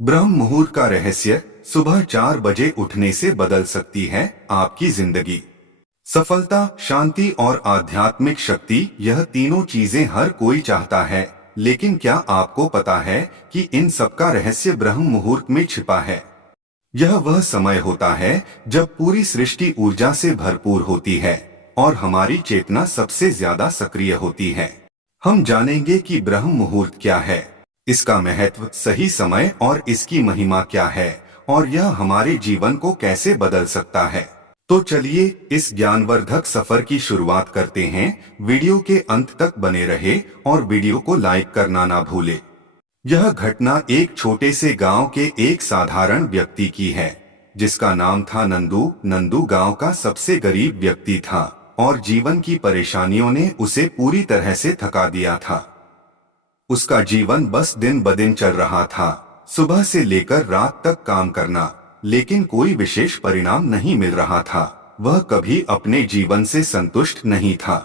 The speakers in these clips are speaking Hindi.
ब्रह्म मुहूर्त का रहस्य। सुबह 4 बजे उठने से बदल सकती है आपकी जिंदगी। सफलता, शांति और आध्यात्मिक शक्ति, यह तीनों चीजें हर कोई चाहता है। लेकिन क्या आपको पता है कि इन सब का रहस्य ब्रह्म मुहूर्त में छिपा है। यह वह समय होता है जब पूरी सृष्टि ऊर्जा से भरपूर होती है और हमारी चेतना सबसे ज्यादा सक्रिय होती है। हम जानेंगे कि ब्रह्म मुहूर्त क्या है, इसका महत्व, सही समय और इसकी महिमा क्या है, और यह हमारे जीवन को कैसे बदल सकता है। तो चलिए इस ज्ञानवर्धक सफर की शुरुआत करते हैं। वीडियो के अंत तक बने रहे और वीडियो को लाइक करना ना भूले। यह घटना एक छोटे से गांव के एक साधारण व्यक्ति की है, जिसका नाम था नंदू। नंदू गांव का सबसे गरीब व्यक्ति था और जीवन की परेशानियों ने उसे पूरी तरह से थका दिया था। उसका जीवन बस दिन ब दिन चल रहा था, सुबह से लेकर रात तक काम करना, लेकिन कोई विशेष परिणाम नहीं मिल रहा था। वह कभी अपने जीवन से संतुष्ट नहीं था।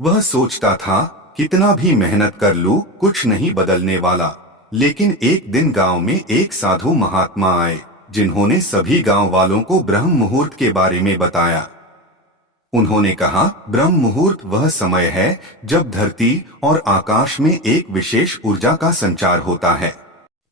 वह सोचता था, कितना भी मेहनत कर लूं, कुछ नहीं बदलने वाला। लेकिन एक दिन गांव में एक साधु महात्मा आए, जिन्होंने सभी गांव वालों को ब्रह्म मुहूर्त के बारे में बताया। उन्होंने कहा, ब्रह्म मुहूर्त वह समय है जब धरती और आकाश में एक विशेष ऊर्जा का संचार होता है।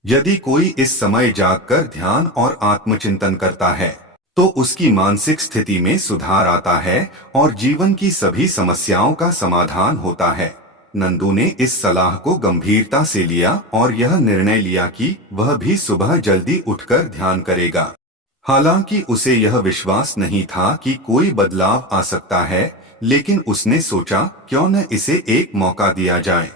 यदि कोई इस समय जागकर ध्यान और आत्मचिंतन करता है, तो उसकी मानसिक स्थिति में सुधार आता है और जीवन की सभी समस्याओं का समाधान होता है। नंदू ने इस सलाह को गंभीरता से लिया और यह निर्णय लिया कि वह भी सुबह जल्दी उठकर ध्यान करेगा। हालांकि उसे यह विश्वास नहीं था कि कोई बदलाव आ सकता है, लेकिन उसने सोचा, क्यों न इसे एक मौका दिया जाए।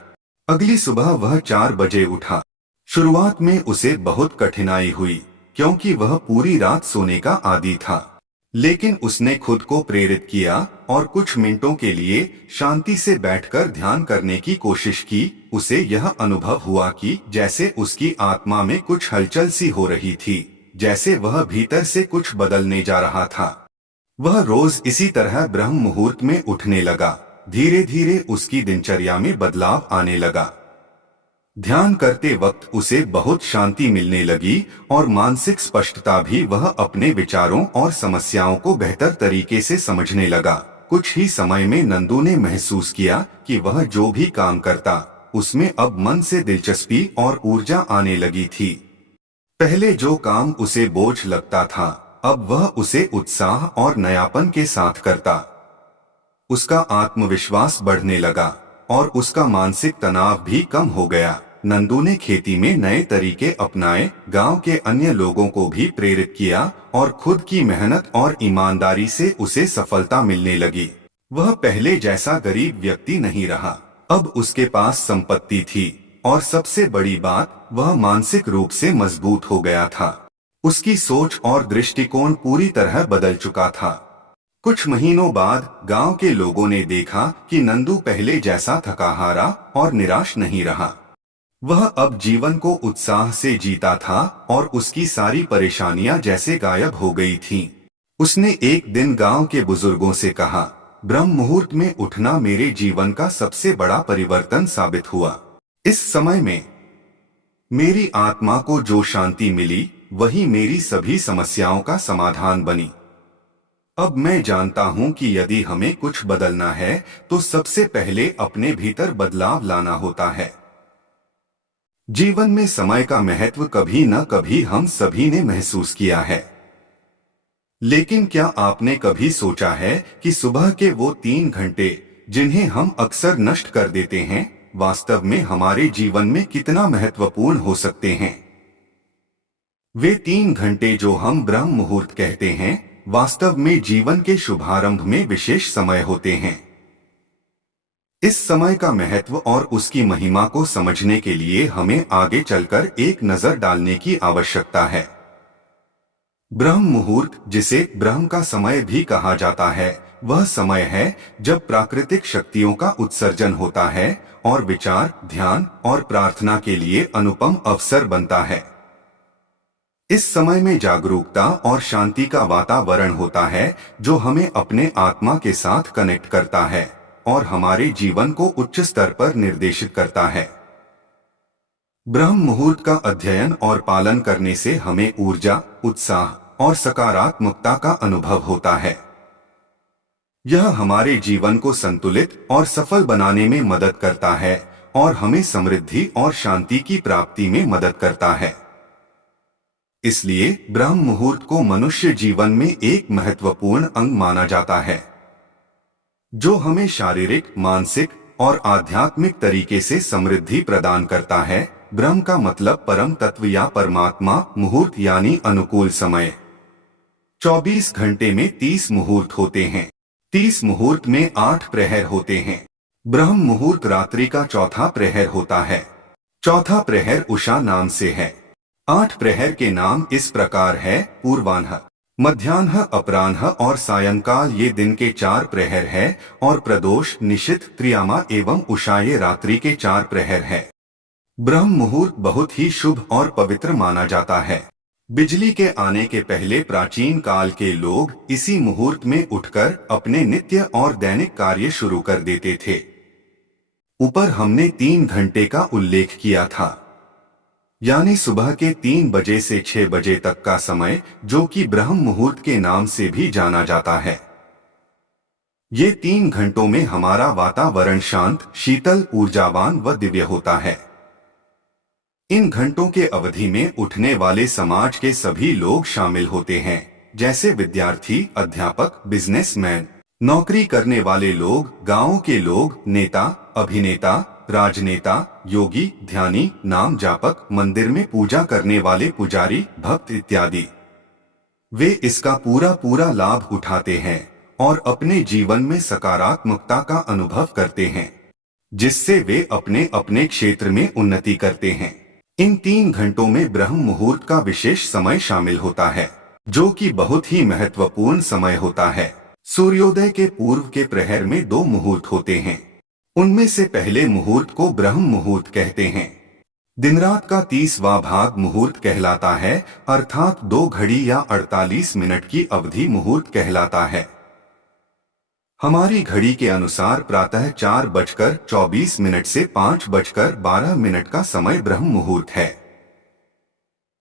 अगली सुबह वह 4 बजे उठा। शुरुआत में उसे बहुत कठिनाई हुई, क्योंकि वह पूरी रात सोने का आदी था। लेकिन उसने खुद को प्रेरित किया और कुछ मिनटों के लिए शांति से बैठकर ध्यान करने की कोशिश की। उसे यह अनुभव हुआ कि जैसे उसकी आत्मा में कुछ हलचल सी हो रही थी, जैसे वह भीतर से कुछ बदलने जा रहा था। वह रोज इसी तरह ब्रह्म मुहूर्त में उठने लगा। धीरे धीरे उसकी दिनचर्या में बदलाव आने लगा। ध्यान करते वक्त उसे बहुत शांति मिलने लगी और मानसिक स्पष्टता भी। वह अपने विचारों और समस्याओं को बेहतर तरीके से समझने लगा। कुछ ही समय में नंदू ने महसूस किया कि वह जो भी काम करता, उसमें अब मन से दिलचस्पी और ऊर्जा आने लगी थी। पहले जो काम उसे बोझ लगता था, अब वह उसे उत्साह और नयापन के साथ करता। उसका आत्मविश्वास बढ़ने लगा और उसका मानसिक तनाव भी कम हो गया। नंदू ने खेती में नए तरीके अपनाए, गांव के अन्य लोगों को भी प्रेरित किया और खुद की मेहनत और ईमानदारी से उसे सफलता मिलने लगी। वह पहले जैसा गरीब व्यक्ति नहीं रहा। अब उसके पास संपत्ति थी और सबसे बड़ी बात, वह मानसिक रूप से मजबूत हो गया था। उसकी सोच और दृष्टिकोण पूरी तरह बदल चुका था। कुछ महीनों बाद गांव के लोगों ने देखा कि नंदू पहले जैसा थकाहारा और निराश नहीं रहा। वह अब जीवन को उत्साह से जीता था और उसकी सारी परेशानियां जैसे गायब हो गई थीं। उसने एक दिन गांव के बुजुर्गों से कहा, ब्रह्म मुहूर्त में उठना मेरे जीवन का सबसे बड़ा परिवर्तन साबित हुआ। इस समय में मेरी आत्मा को जो शांति मिली, वही मेरी सभी समस्याओं का समाधान बनी। अब मैं जानता हूं कि यदि हमें कुछ बदलना है, तो सबसे पहले अपने भीतर बदलाव लाना होता है। जीवन में समय का महत्व कभी न कभी हम सभी ने महसूस किया है। लेकिन क्या आपने कभी सोचा है कि सुबह के वो 3 घंटे, जिन्हें हम अक्सर नष्ट कर देते हैं, वास्तव में हमारे जीवन में कितना महत्वपूर्ण हो सकते हैं। वे 3 घंटे जो हम ब्रह्म मुहूर्त कहते हैं, वास्तव में जीवन के शुभारंभ में विशेष समय होते हैं। इस समय का महत्व और उसकी महिमा को समझने के लिए हमें आगे चलकर एक नजर डालने की आवश्यकता है। ब्रह्म मुहूर्त, जिसे ब्रह्म का समय भी कहा जाता है, वह समय है जब प्राकृतिक शक्तियों का उत्सर्जन होता है और विचार, ध्यान और प्रार्थना के लिए अनुपम अवसर बनता है। इस समय में जागरूकता और शांति का वातावरण होता है, जो हमें अपने आत्मा के साथ कनेक्ट करता है और हमारे जीवन को उच्च स्तर पर निर्देशित करता है। ब्रह्म मुहूर्त का अध्ययन और पालन करने से हमें ऊर्जा, उत्साह और सकारात्मकता का अनुभव होता है। यह हमारे जीवन को संतुलित और सफल बनाने में मदद करता है और हमें समृद्धि और शांति की प्राप्ति में मदद करता है। इसलिए ब्रह्म मुहूर्त को मनुष्य जीवन में एक महत्वपूर्ण अंग माना जाता है, जो हमें शारीरिक, मानसिक और आध्यात्मिक तरीके से समृद्धि प्रदान करता है। ब्रह्म का मतलब परम तत्व या परमात्मा, मुहूर्त यानी अनुकूल समय। 24 घंटे में 30 मुहूर्त होते हैं। 30 मुहूर्त में 8 प्रहर होते हैं। ब्रह्म मुहूर्त रात्रि का चौथा प्रहर होता है। चौथा प्रहर उषा नाम से है। 8 प्रहर के नाम इस प्रकार है: पूर्वाह्न, मध्याह्न, अपराह्न और सायंकाल ये दिन के 4 प्रहर है और प्रदोष, निशित, त्रियामा एवं उषा ये रात्रि के 4 प्रहर है। ब्रह्म मुहूर्त बहुत ही शुभ और पवित्र माना जाता है। बिजली के आने के पहले प्राचीन काल के लोग इसी मुहूर्त में उठकर अपने नित्य और दैनिक कार्य शुरू कर देते थे। ऊपर हमने 3 घंटे का उल्लेख किया था, यानी सुबह के 3 बजे से 6 बजे तक का समय, जो कि ब्रह्म मुहूर्त के नाम से भी जाना जाता है। ये 3 घंटों में हमारा वातावरण शांत, शीतल, ऊर्जावान व दिव्य होता है। इन घंटों के अवधि में उठने वाले समाज के सभी लोग शामिल होते हैं, जैसे विद्यार्थी, अध्यापक, बिजनेसमैन, नौकरी करने वाले लोग, गांवों के लोग, नेता, अभिनेता, राजनेता, योगी, ध्यानी, नाम जापक, मंदिर में पूजा करने वाले पुजारी, भक्त इत्यादि। वे इसका पूरा पूरा लाभ उठाते हैं और अपने जीवन में सकारात्मकता का अनुभव करते हैं, जिससे वे अपने अपने क्षेत्र में उन्नति करते हैं। इन 3 घंटों में ब्रह्म मुहूर्त का विशेष समय शामिल होता है, जो कि बहुत ही महत्वपूर्ण समय होता है। सूर्योदय के पूर्व के प्रहर में 2 मुहूर्त होते हैं। उनमें से पहले मुहूर्त को ब्रह्म मुहूर्त कहते हैं। दिन रात का 30वां भाग मुहूर्त कहलाता है, अर्थात 2 घड़ी या 48 मिनट की अवधि मुहूर्त कहलाता है। हमारी घड़ी के अनुसार प्रातः 4:24 से 5:12 का समय ब्रह्म मुहूर्त है।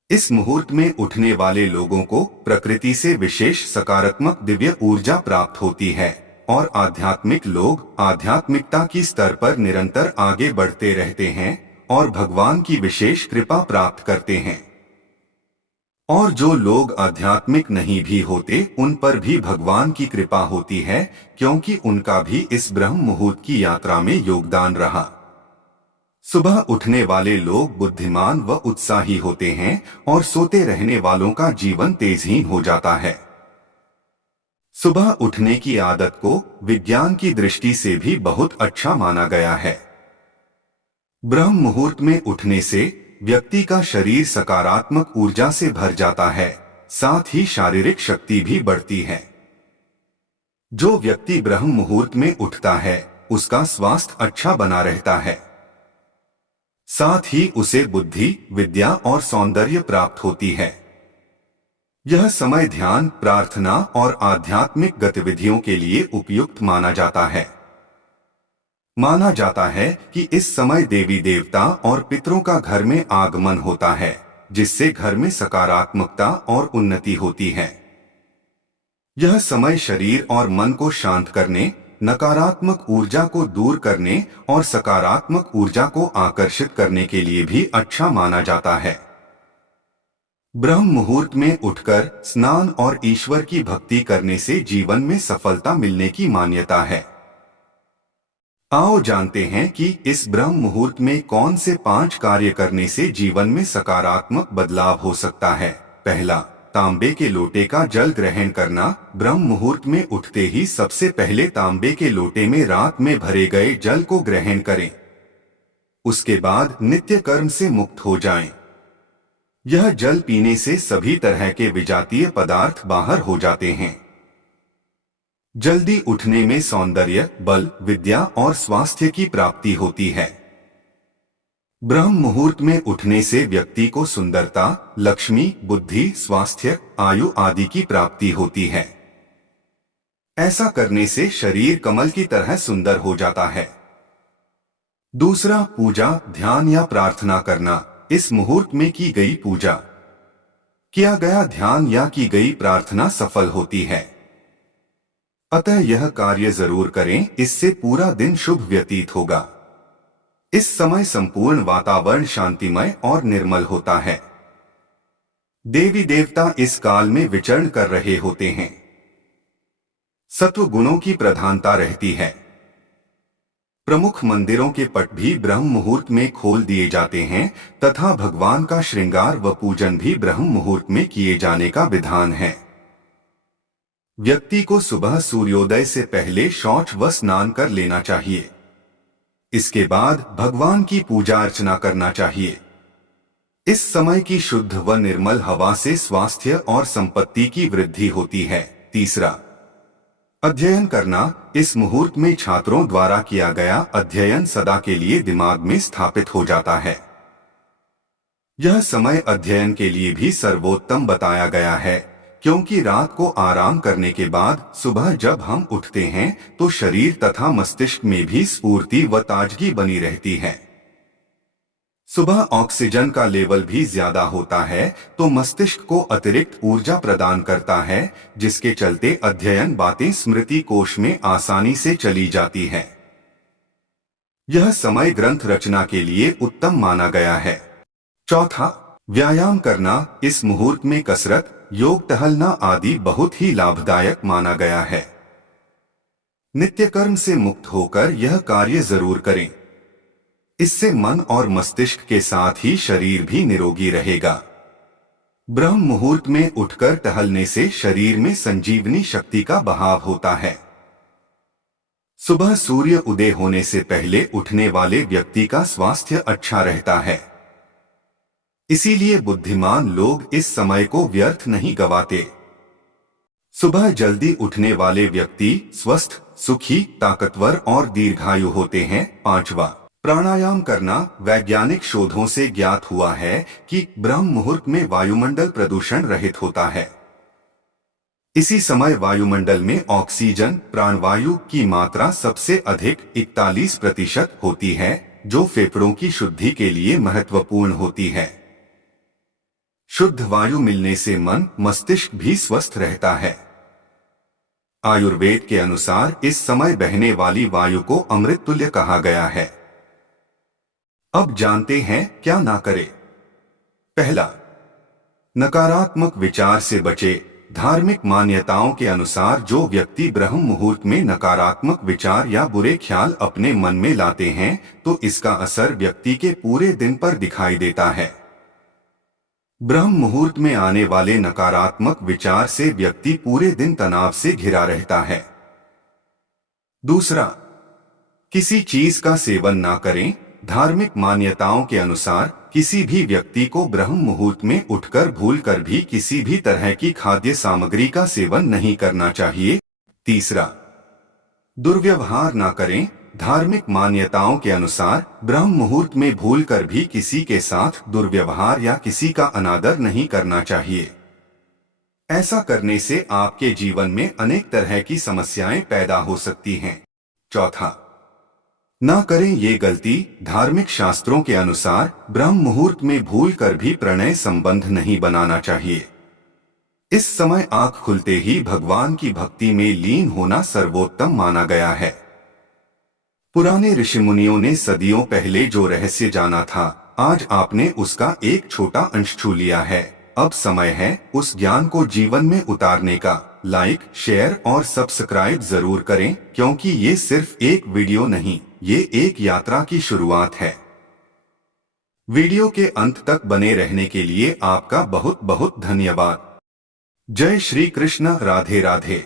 इस मुहूर्त में उठने वाले लोगों को प्रकृति से विशेष सकारात्मक दिव्य ऊर्जा प्राप्त होती है और आध्यात्मिक लोग आध्यात्मिकता की स्तर पर निरंतर आगे बढ़ते रहते हैं और भगवान की विशेष कृपा प्राप्त करते हैं। और जो लोग आध्यात्मिक नहीं भी होते, उन पर भी भगवान की कृपा होती है, क्योंकि उनका भी इस ब्रह्म मुहूर्त की यात्रा में योगदान रहा। सुबह उठने वाले लोग बुद्धिमान व उत्साही होते हैं और सोते रहने वालों का जीवन तेजहीन हो जाता है। सुबह उठने की आदत को विज्ञान की दृष्टि से भी बहुत अच्छा माना गया है। ब्रह्म मुहूर्त में उठने से व्यक्ति का शरीर सकारात्मक ऊर्जा से भर जाता है, साथ ही शारीरिक शक्ति भी बढ़ती है। जो व्यक्ति ब्रह्म मुहूर्त में उठता है, उसका स्वास्थ्य अच्छा बना रहता है। साथ ही उसे बुद्धि, विद्या और सौंदर्य प्राप्त होती है। यह समय ध्यान, प्रार्थना और आध्यात्मिक गतिविधियों के लिए उपयुक्त माना जाता है। माना जाता है कि इस समय देवी देवता और पितरों का घर में आगमन होता है, जिससे घर में सकारात्मकता और उन्नति होती है। यह समय शरीर और मन को शांत करने, नकारात्मक ऊर्जा को दूर करने और सकारात्मक ऊर्जा को आकर्षित करने के लिए भी अच्छा माना जाता है। ब्रह्म मुहूर्त में उठकर स्नान और ईश्वर की भक्ति करने से जीवन में सफलता मिलने की मान्यता है। आओ जानते हैं कि इस ब्रह्म मुहूर्त में कौन से 5 कार्य करने से जीवन में सकारात्मक बदलाव हो सकता है। पहला, तांबे के लोटे का जल ग्रहण करना। ब्रह्म मुहूर्त में उठते ही सबसे पहले तांबे के लोटे में रात में भरे गए जल को ग्रहण करें। उसके बाद नित्य कर्म से मुक्त हो जाएं। यह जल पीने से सभी तरह के विजातीय पदार्थ बाहर हो जाते हैं। जल्दी उठने में सौंदर्य, बल, विद्या और स्वास्थ्य की प्राप्ति होती है। ब्रह्म मुहूर्त में उठने से व्यक्ति को सुंदरता, लक्ष्मी, बुद्धि, स्वास्थ्य, आयु आदि की प्राप्ति होती है। ऐसा करने से शरीर कमल की तरह सुंदर हो जाता है। दूसरा, पूजा, ध्यान या प्रार्थना करना। इस मुहूर्त में की गई पूजा, किया गया ध्यान या की गई प्रार्थना सफल होती है। अतः यह कार्य जरूर करें, इससे पूरा दिन शुभ व्यतीत होगा। इस समय संपूर्ण वातावरण शांतिमय और निर्मल होता है। देवी देवता इस काल में विचरण कर रहे होते हैं। सत्व गुणों की प्रधानता रहती है। प्रमुख मंदिरों के पट भी ब्रह्म मुहूर्त में खोल दिए जाते हैं तथा भगवान का श्रृंगार व पूजन भी ब्रह्म मुहूर्त में किए जाने का विधान है। व्यक्ति को सुबह सूर्योदय से पहले शौच व स्नान कर लेना चाहिए। इसके बाद भगवान की पूजा अर्चना करना चाहिए। इस समय की शुद्ध व निर्मल हवा से स्वास्थ्य और संपत्ति की वृद्धि होती है। तीसरा, अध्ययन करना। इस मुहूर्त में छात्रों द्वारा किया गया अध्ययन सदा के लिए दिमाग में स्थापित हो जाता है। यह समय अध्ययन के लिए भी सर्वोत्तम बताया गया है, क्योंकि रात को आराम करने के बाद सुबह जब हम उठते हैं तो शरीर तथा मस्तिष्क में भी स्फूर्ति व ताजगी बनी रहती है। सुबह ऑक्सीजन का लेवल भी ज्यादा होता है तो मस्तिष्क को अतिरिक्त ऊर्जा प्रदान करता है, जिसके चलते अध्ययन बातें स्मृति कोश में आसानी से चली जाती है। यह समय ग्रंथ रचना के लिए उत्तम माना गया है। चौथा, व्यायाम करना। इस मुहूर्त में कसरत, योग, टहलना आदि बहुत ही लाभदायक माना गया है। नित्य कर्म से मुक्त होकर यह कार्य जरूर करें। इससे मन और मस्तिष्क के साथ ही शरीर भी निरोगी रहेगा। ब्रह्म मुहूर्त में उठकर टहलने से शरीर में संजीवनी शक्ति का बहाव होता है। सुबह सूर्य उदय होने से पहले उठने वाले व्यक्ति का स्वास्थ्य अच्छा रहता है। इसीलिए बुद्धिमान लोग इस समय को व्यर्थ नहीं गवाते। सुबह जल्दी उठने वाले व्यक्ति स्वस्थ, सुखी, ताकतवर और दीर्घायु होते हैं। पांचवा, प्राणायाम करना। वैज्ञानिक शोधों से ज्ञात हुआ है कि ब्रह्म मुहूर्त में वायुमंडल प्रदूषण रहित होता है। इसी समय वायुमंडल में ऑक्सीजन, प्राणवायु की मात्रा सबसे अधिक 41% होती है, जो फेफड़ों की शुद्धि के लिए महत्वपूर्ण होती है। शुद्ध वायु मिलने से मन, मस्तिष्क भी स्वस्थ रहता है। आयुर्वेद के अनुसार इस समय बहने वाली वायु को अमृत तुल्य कहा गया है। अब जानते हैं क्या ना करें। पहला, नकारात्मक विचार से बचे। धार्मिक मान्यताओं के अनुसार जो व्यक्ति ब्रह्म मुहूर्त में नकारात्मक विचार या बुरे ख्याल अपने मन में लाते हैं तो इसका असर व्यक्ति के पूरे दिन पर दिखाई देता है। ब्रह्म मुहूर्त में आने वाले नकारात्मक विचार से व्यक्ति पूरे दिन तनाव से घिरा रहता है। दूसरा, किसी चीज का सेवन ना करें। धार्मिक मान्यताओं के अनुसार किसी भी व्यक्ति को ब्रह्म मुहूर्त में उठकर भूलकर भी किसी भी तरह की खाद्य सामग्री का सेवन नहीं करना चाहिए। तीसरा, दुर्व्यवहार ना करें। धार्मिक मान्यताओं के अनुसार ब्रह्म मुहूर्त में भूलकर भी किसी के साथ दुर्व्यवहार या किसी का अनादर नहीं करना चाहिए। ऐसा करने से आपके जीवन में अनेक तरह की समस्याएं पैदा हो सकती हैं। चौथा, ना करें ये गलती। धार्मिक शास्त्रों के अनुसार ब्रह्म मुहूर्त में भूलकर भी प्रणय संबंध नहीं बनाना चाहिए। इस समय आंख खुलते ही भगवान की भक्ति में लीन होना सर्वोत्तम माना गया है। पुराने ऋषि मुनियों ने सदियों पहले जो रहस्य जाना था, आज आपने उसका एक छोटा अंश छू लिया है। अब समय है उस ज्ञान को जीवन में उतारने का। लाइक, शेयर और सब्सक्राइब जरूर करें, क्योंकि ये सिर्फ एक वीडियो नहीं, ये एक यात्रा की शुरुआत है। वीडियो के अंत तक बने रहने के लिए आपका बहुत बहुत धन्यवाद। जय श्री कृष्ण। राधे राधे।